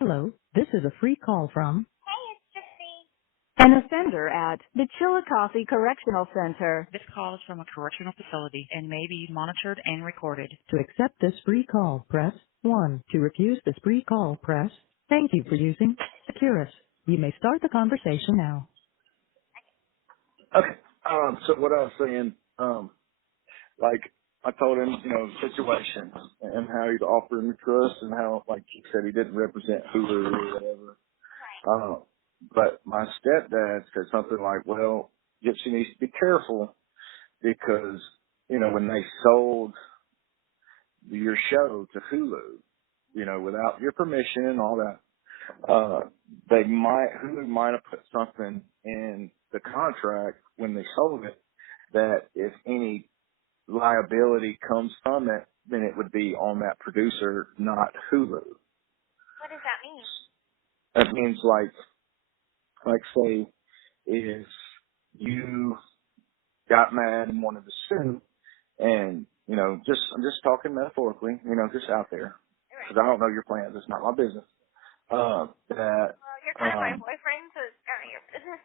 Hello, this is a free call from Hey, it's Kristy. an offender at the Chillicothe Correctional Center. This call is from a correctional facility and may be monitored and recorded. To accept this free call, press 1. To refuse this free call, press. Thank you for using Securus. You may start the conversation now. Okay. So what I was saying, like I told him, the situation and how he'd offered me trust and how, like he said, he didn't represent Hulu or whatever. Right. But my stepdad said something like, well, Gypsy needs to be careful because, when they sold your show to Hulu, without your permission and all that, Hulu might have put something in the contract when they sold it that if any liability comes from it, then it would be on that producer, not Hulu. What does that mean? That means like say, if you got mad and wanted to sue, and I'm just talking metaphorically, just out there, Right. because I don't know your plans. It's not my business. That Well, you're kind of my boyfriend, so it's kind of your business.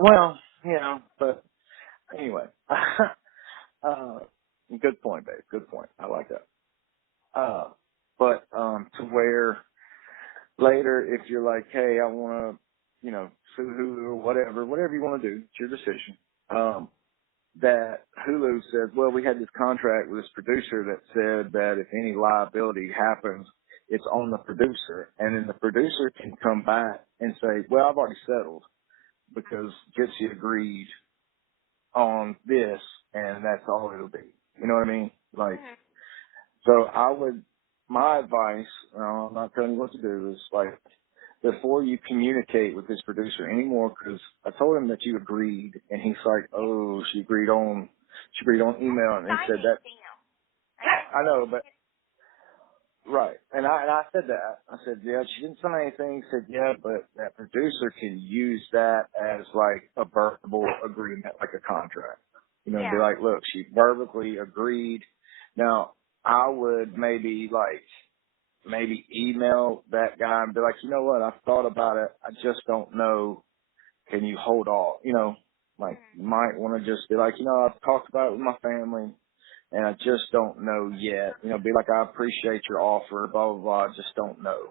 well, but anyway, good point, babe. Good point. I like that. But to where later, if you're like, hey, I want to, sue Hulu or whatever you want to do, it's your decision. That Hulu says, well, we had this contract with this producer that said that if any liability happens, it's on the producer. And then the producer can come back and say, well, I've already settled because Gypsy agreed on this and that's all it'll be. You know what I mean? Like, so my advice, I'm not telling you what to do, is like, before you communicate with this producer anymore, because I told him that you agreed, and he's like, oh, she agreed on email, and he said that. I know, but right, and I said that. I said, yeah, she didn't sign anything. He said, yeah, but that producer can use that as like a verbal agreement, like a contract. Be like, look, she verbally agreed. Now, I would maybe email that guy and be like, you know what, I've thought about it. I just don't know. Can you hold off? You might want to just be like, I've talked about it with my family and I just don't know yet. Be like, I appreciate your offer, blah, blah, blah. I just don't know.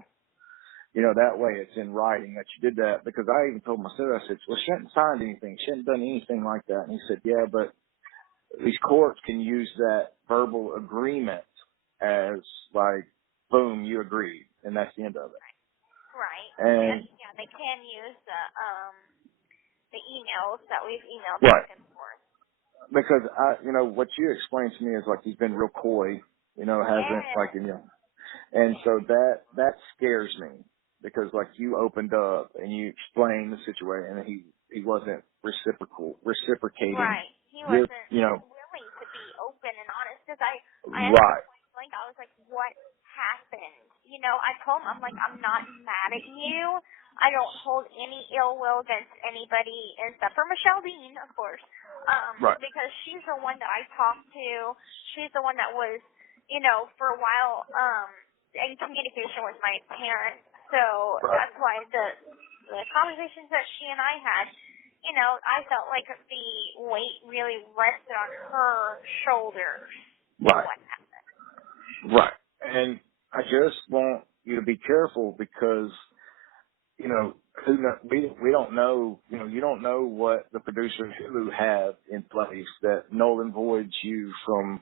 That way it's in writing that you did that, because I even told my sister, I said, well, she hadn't signed anything. She hadn't done anything like that. And he said, yeah, but these courts can use that verbal agreement as like, boom, you agreed, and that's the end of it. Right. And yeah, they can use the emails that we've emailed right, back and forth. because what you explained to me is like he's been real coy, hasn't like, and so that scares me, because like you opened up and you explained the situation, and he wasn't reciprocating. Right. He wasn't willing to be open and honest, because I asked him right. point blank, I was like, what happened? I told him, I'm like, I'm not mad at you. I don't hold any ill will against anybody except for Michelle Dean, of course, Right. because she's the one that I talked to. She's the one that was, for a while, in communication with my parents. So Right. that's why the conversations that she and I had, I felt like the weight really rested on her shoulders. Right. What happened. Right. And I just want you to be careful, because, we don't know, you don't know what the producers Hulu have in place that null and voids you from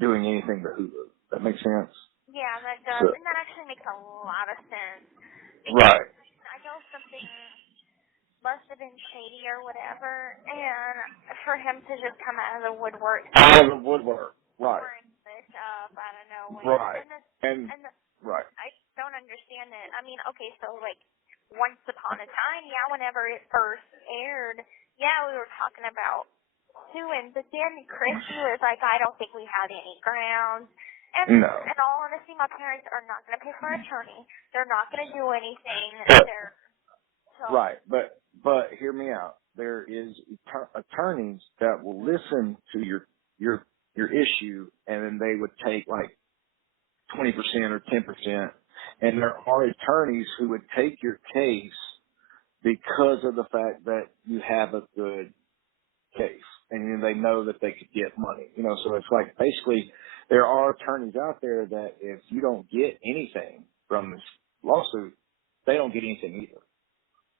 doing anything to Hulu. That makes sense? Yeah, that does. So, And that actually makes a lot of sense. right. Because I know something must have been shady or whatever, and for him to just come out of the woodwork. Out of the woodwork. Right. Bring this up out of nowhere. Right. And right. I don't understand it. I mean, okay, so like once upon a time, yeah, whenever it first aired, yeah, we were talking about suing, but then Kristy was like, I don't think we had any grounds. And No. in all honesty, my parents are not going to pay for an attorney. They're not going to do anything. Right. But hear me out. There is attorneys that will listen to your issue, and then they would take like 20% or 10%, And there are attorneys who would take your case because of the fact that you have a good case and they know that they could get money. So it's like basically there are attorneys out there that if you don't get anything from this lawsuit, they don't get anything either.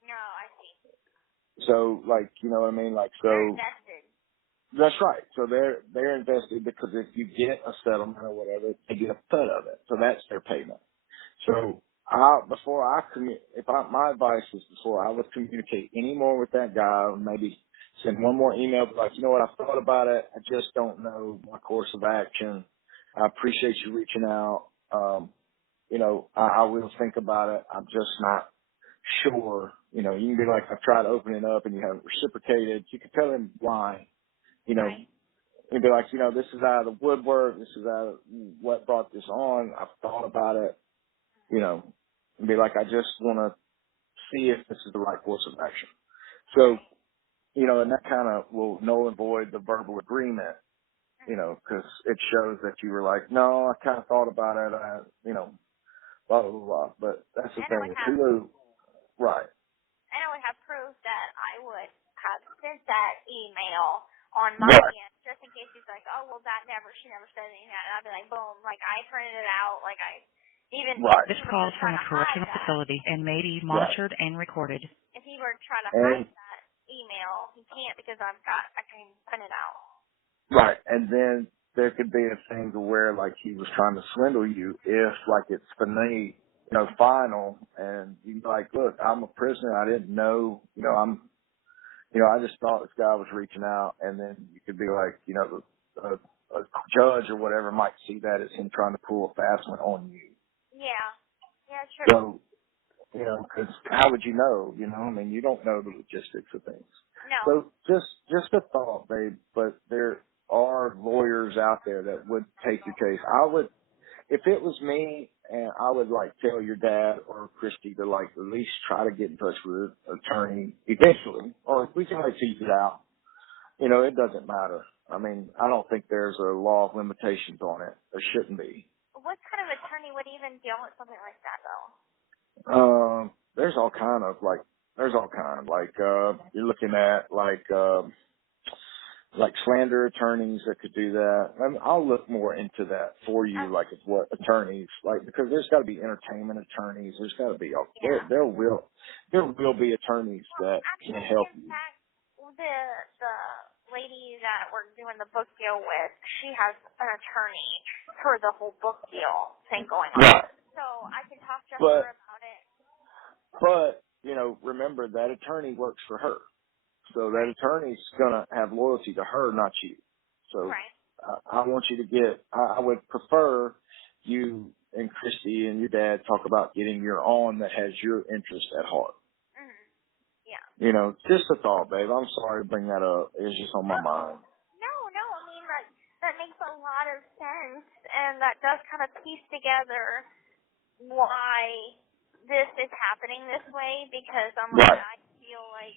No, I see. So like, you know what I mean? Like, so. They're invested. That's right. So they're invested because if you get a settlement or whatever, they get a cut of it. So that's their payment. So my advice is before I would communicate any more with that guy, maybe send one more email like, you know what, I thought about it. I just don't know my course of action. I appreciate you reaching out. I will think about it. I'm just not sure. You can be like, I've tried opening up and you haven't reciprocated. You can tell him why. Right. And be like, this is out of the woodwork. This is out of what brought this on. I've thought about it, and be like, I just want to see if this is the right course of action. So, and that kind of will null and void the verbal agreement, because it shows that you were like, no, I kind of thought about it. Blah, blah, blah. But that's the thing. Right. And I would have proof that I would have sent that email on my end, just in case he's like, oh, well, she never said anything. And I'd be like, boom, like I printed it out, like I even. Right. This call is from a correctional facility and may be monitored and recorded. If he were to try to hide that email, he can't because I can print it out. Right, and then there could be a thing to where like he was trying to swindle you if like it's final, and you're like, look, I'm a prisoner. I didn't know, I just thought this guy was reaching out, and then you could be like, a judge or whatever might see that as him trying to pull a fast one on you. Yeah, true. So, because how would you know? You don't know the logistics of things. No. So just a thought, babe. But there are lawyers out there that would take your case. If it was me, and I would like tell your dad or Kristy to like at least try to get in touch with an attorney eventually, or if we can like tease it out, it doesn't matter. I mean, I don't think there's a law of limitations on it. There shouldn't be. What kind of attorney would even deal with something like that though? There's all kind of you're looking at like slander attorneys that could do that. I'll look more into that for you, like of what attorneys like, because there's got to be entertainment attorneys. There's got to be there will be attorneys that can help you. The lady that we're doing the book deal with, she has an attorney for the whole book deal thing going on. Right. So I can talk to her about it. But remember that attorney works for her. So that attorney's going to have loyalty to her, not you. So I want you to I would prefer you and Kristy and your dad talk about getting your own that has your interest at heart. Mm-hmm. Yeah. Just a thought, babe. I'm sorry to bring that up. It's just on my mind. No. I mean, that makes a lot of sense. And that does kind of piece together why this is happening this way, because I feel like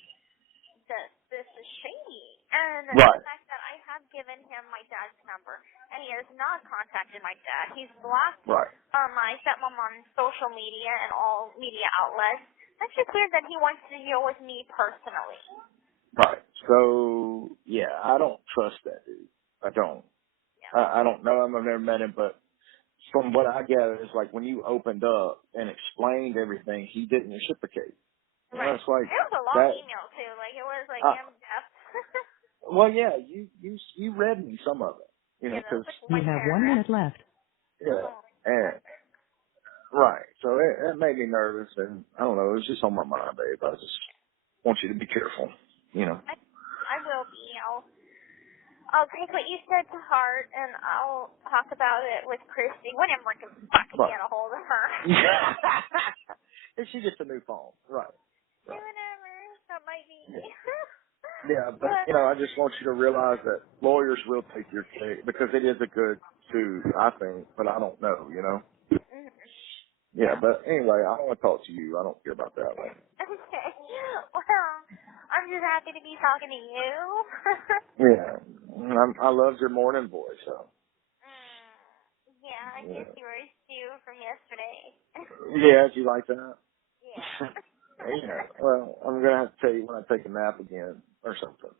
that this is shady. And the fact that I have given him my dad's number, and he has not contacted my dad. He's blocked my stepmom on social media and all media outlets. That's just weird that he wants to deal with me personally. Right. So, yeah, I don't trust that dude. I don't. Yeah. I don't know him. I've never met him, but from what I gather, it's like when you opened up and explained everything, he didn't reciprocate. Right. It's like it was a long email too. Like it was like in-depth. Well, yeah, you read me some of it, because you have 1 minute left. Yeah, and right. So it made me nervous, and I don't know. It was just on my mind, babe. I just want you to be careful. I will be. I'll take what you said to heart, and I'll talk about it with Kristy whenever I can fucking get a hold of her. And she gets a new phone, right? Whatever. That might be. Yeah, but I just want you to realize that lawyers will take your case because it is a good suit, I think, but I don't know, Mm-hmm. Yeah, but anyway, I want to talk to you. I don't care about that one. Okay. Well, I'm just happy to be talking to you. Yeah, I loved your morning voice, so. Yeah, I guess you were you from yesterday. Yeah, do you like that? Yeah. Yeah. Well, I'm gonna have to tell you when I take a nap again or something.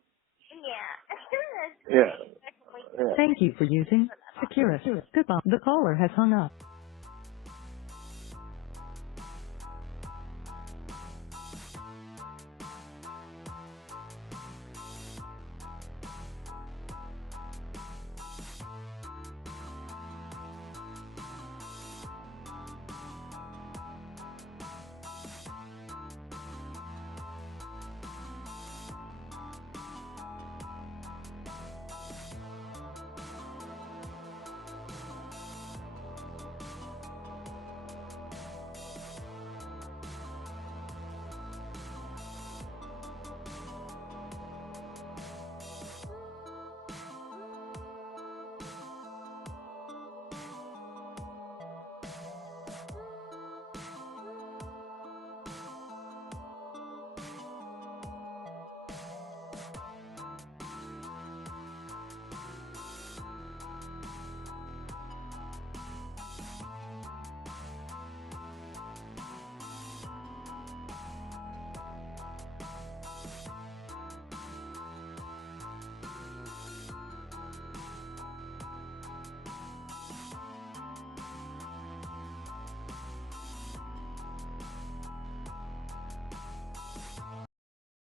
Yeah. That's Yeah. great. Yeah. Thank you for using Securus. Goodbye. The caller has hung up.